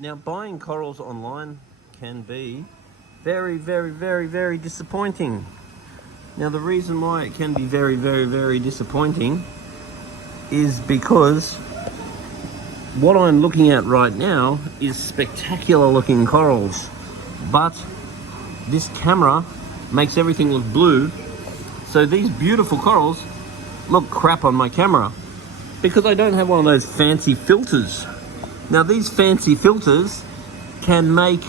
Now, buying corals online can be very disappointing. Now, the reason why it can be very disappointing is because what I'm looking at right now is spectacular looking corals, but this camera makes everything look blue, so these beautiful corals look crap on my camera because I don't have one of those fancy filters. Now, these fancy filters can make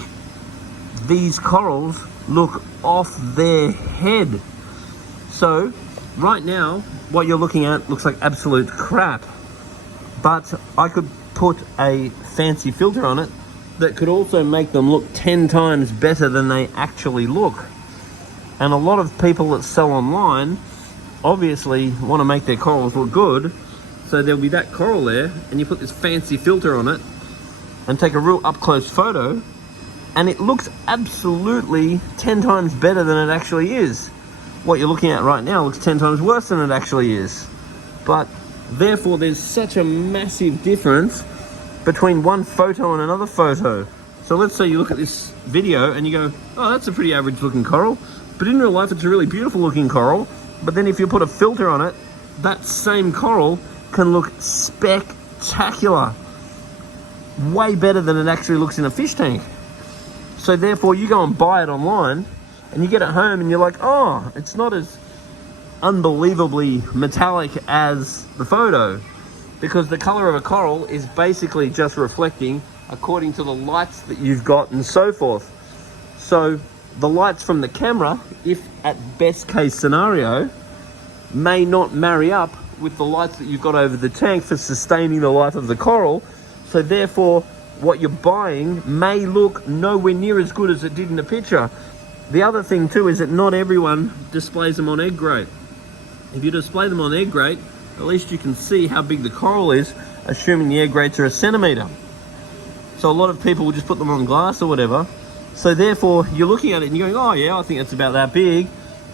these corals look off their head. So right now what you're looking at looks like absolute crap, but I could put a fancy filter on it that could also make them look 10 times better than they actually look. And a lot of people that sell online obviously want to make their corals look good, so there'll be that coral there and you put this fancy filter on it and take a real up close photo and it looks absolutely 10 times better than it actually is. What you're looking at right now looks 10 times worse than it actually is. But therefore there's such a massive difference between one photo and another photo. So let's say you look at this video and you go, oh, that's a pretty average looking coral, but in real life it's a really beautiful looking coral. But then if you put a filter on it, that same coral can look spectacular, way better than it actually looks in a fish tank. So therefore you go and buy it online and you get it home and you're like, oh, it's not as unbelievably metallic as the photo, because the color of a coral is basically just reflecting according to the lights that you've got and so forth. So the lights from the camera, if at best case scenario, may not marry up with the lights that you've got over the tank for sustaining the life of the coral. So therefore what you're buying may look nowhere near as good as it did in the picture. The other thing too is that not everyone displays them on egg grate. If you display them on egg grate, at least you can see how big the coral is, assuming the egg grates are a centimetre. So a lot of people will just put them on glass or whatever. So therefore you're looking at it and you're going, oh yeah, I think it's about that big.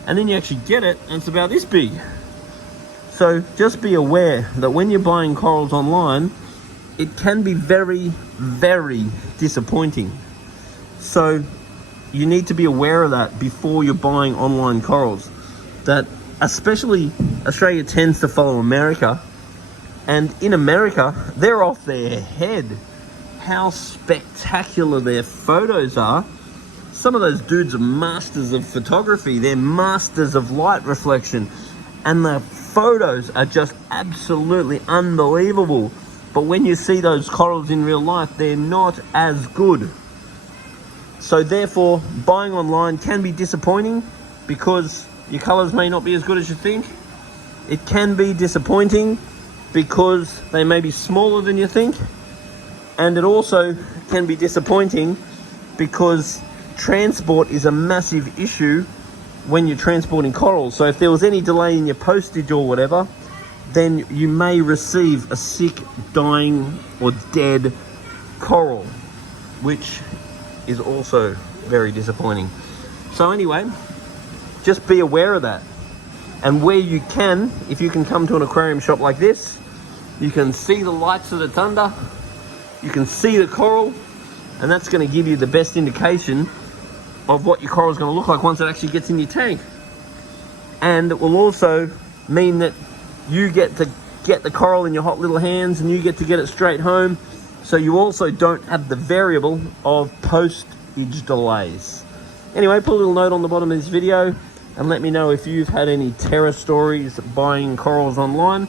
And then you actually get it and it's about this big. So just be aware that when you're buying corals online, it can be very disappointing. So you need to be aware of that before you're buying online corals. That especially Australia tends to follow America, and in America they're off their head how spectacular their photos are. Some of those dudes are masters of photography, they're masters of light reflection, and the photos are just absolutely unbelievable. But when you see those corals in real life, they're not as good. So therefore, buying online can be disappointing because your colors may not be as good as you think. It can be disappointing because they may be smaller than you think. And it also can be disappointing because transport is a massive issue when you're transporting corals. So if there was any delay in your postage or whatever, then you may receive a sick, dying or dead coral, which is also very disappointing. So anyway, just be aware of that. And where you can, if you can come to an aquarium shop like this, you can see the lights that it's under, you can see the coral, and that's going to give you the best indication of what your coral is going to look like once it actually gets in your tank. And it will also mean that you get to get the coral in your hot little hands and you get to get it straight home, so you also don't have the variable of postage delays. Anyway, put a little note on the bottom of this video and let me know if you've had any terror stories buying corals online,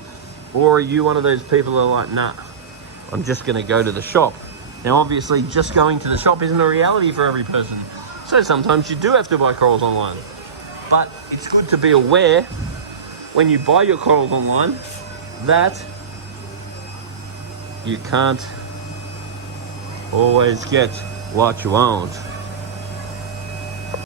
or are you one of those people that are like, nah, I'm just going to go to the shop. Now obviously just going to the shop isn't a reality for every person, so sometimes you do have to buy corals online. But it's good to be aware when you buy your corals online that you can't always get what you want.